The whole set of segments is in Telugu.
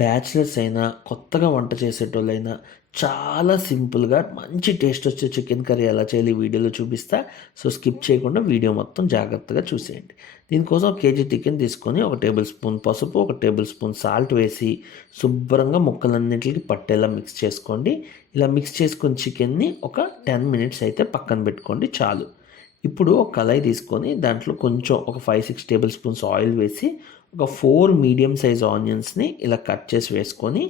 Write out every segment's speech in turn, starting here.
బ్యాచిలర్స్ అయినా కొత్తగా వంట చేసేటోళ్ళైనా చాలా సింపుల్గా మంచి టేస్ట్ వచ్చే చికెన్ కర్రీ ఎలా చేయాలి ఈ వీడియోలో చూపిస్తా. సో స్కిప్ చేయకుండా వీడియో మొత్తం జాగ్రత్తగా చూసేయండి. దీనికోసం ఒక కేజీ చికెన్ తీసుకొని 1 టేబుల్ స్పూన్ పసుపు, 1 టేబుల్ స్పూన్ సాల్ట్ వేసి శుభ్రంగా ముక్కలన్నింటికి పట్టేలా మిక్స్ చేసుకోండి. ఇలా మిక్స్ చేసుకుని చికెన్ని ఒక 10 మినిట్స్ అయితే పక్కన పెట్టుకోండి చాలు. ఇప్పుడు ఒక కళాయి తీసుకొని దాంట్లో కొంచెం ఒక 5-6 టేబుల్ స్పూన్స్ ఆయిల్ వేసి ఒక 4 మీడియం సైజ్ ఆనియన్స్ని ఇలా కట్ చేసి వేసుకొని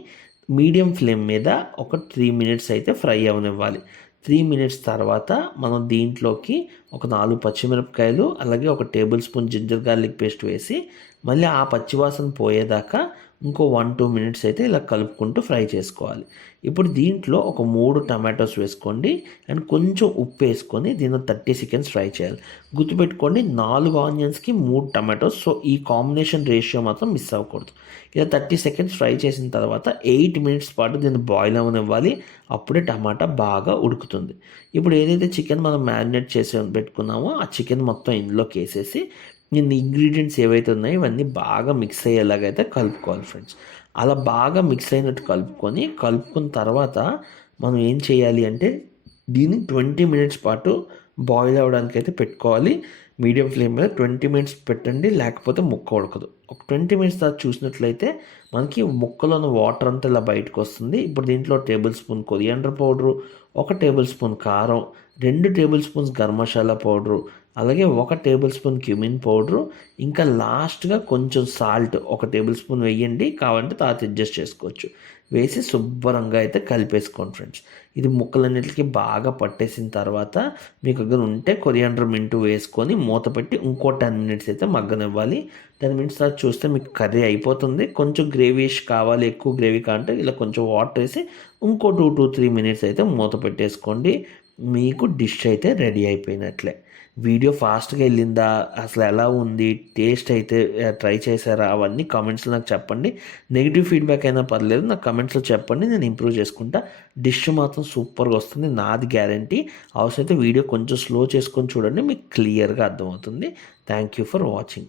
మీడియం ఫ్లేమ్ మీద ఒక 3 మినిట్స్ అయితే ఫ్రై అవనివ్వాలి. 3 మినిట్స్ తర్వాత మనం దీంట్లోకి ఒక 4 పచ్చిమిరపకాయలు అలాగే 1 tablespoon ginger garlic paste వేసి మళ్ళీ ఆ పచ్చివాసన పోయేదాకా ఇంకో 1-2 మినిట్స్ అయితే ఇలా కలుపుకుంటూ ఫ్రై చేసుకోవాలి. ఇప్పుడు దీంట్లో ఒక 3 టమాటోస్ వేసుకోండి అండ్ కొంచెం ఉప్పు వేసుకొని దీన్ని 30 సెకండ్స్ ఫ్రై చేయాలి. గుర్తుపెట్టుకోండి 4 ఆనియన్స్కి 3 టమాటోస్. సో ఈ కాంబినేషన్ రేషియో మాత్రం మిస్ అవ్వకూడదు. ఇలా 30 సెకండ్స్ ఫ్రై చేసిన తర్వాత 8 మినిట్స్ పాటు దీన్ని బాయిల్ అవ్వనివ్వాలి. అప్పుడే టమాటా బాగా ఉడుకుతుంది. ఇప్పుడు ఏదైతే చికెన్ మనం మ్యారినేట్ చేసి పెట్టుకున్నామో ఆ చికెన్ మొత్తం ఇందులోకి వేసేసి ఇన్ని ఇంగ్రీడియంట్స్ ఏవైతే ఉన్నాయో ఇవన్నీ బాగా మిక్స్ అయ్యేలాగైతే కలుపుకోవాలి ఫ్రెండ్స్. అలా బాగా మిక్స్ అయినట్టు కలుపుకున్న తర్వాత మనం ఏం చేయాలి అంటే దీన్ని 20 మినిట్స్ పాటు బాయిల్ అవ్వడానికి అయితే పెట్టుకోవాలి. మీడియం ఫ్లేమ్ మీద 20 మినిట్స్ పెట్టండి, లేకపోతే ముక్క ఉడకదు. ఒక 20 మినిట్స్ తర్వాత చూసినట్లయితే మనకి ముక్కలోని వాటర్ అంతా ఇలా బయటకు వస్తుంది. ఇప్పుడు దీంట్లో 1 table spoon coriander powder, 1 table spoon కారం, 2 table spoons garam masala powder, అలాగే 1 టేబుల్ స్పూన్ క్యూమిన్ పౌడరు, ఇంకా లాస్ట్గా కొంచెం సాల్ట్ 1 టేబుల్ స్పూన్ వేయండి. కావాలంటే తర్వాత అడ్జస్ట్ చేసుకోవచ్చు. వేసి శుభ్రంగా అయితే కలిపేసుకోండి ఫ్రెండ్స్. ఇది ముక్కలన్నిటికీ బాగా పట్టేసిన తర్వాత మీకు దగ్గర ఉంటే కొరియాండర్ మింటు వేసుకొని మూత పెట్టి ఇంకో 10 మినిట్స్ అయితే మగ్గనివ్వాలి. 10 మినిట్స్ తర్వాత చూస్తే మీకు కర్రీ అయిపోతుంది. కొంచెం గ్రేవీష్ కావాలి, ఎక్కువ గ్రేవీ కావాలంటే ఇలా కొంచెం వాటర్ వేసి ఇంకో 2-3 మినిట్స్ అయితే మూత పెట్టేసుకోండి. మీకు డిష్ అయితే రెడీ అయిపోయినట్లే. వీడియో ఫాస్ట్గా వెళ్ళిందా, అసలు ఎలా ఉంది, టేస్ట్ అయితే ట్రై చేశారా, అవన్నీ కామెంట్స్లో నాకు చెప్పండి. నెగిటివ్ ఫీడ్బ్యాక్ అయినా పర్లేదు, నాకు కమెంట్స్లో చెప్పండి, నేను ఇంప్రూవ్ చేసుకుంటా. డిష్ మాత్రం సూపర్గా వస్తుంది, నాది గ్యారంటీ. అవసరమైతే వీడియో కొంచెం స్లో చేసుకొని చూడండి, మీకు క్లియర్గా అర్థమవుతుంది. Thank you for watching.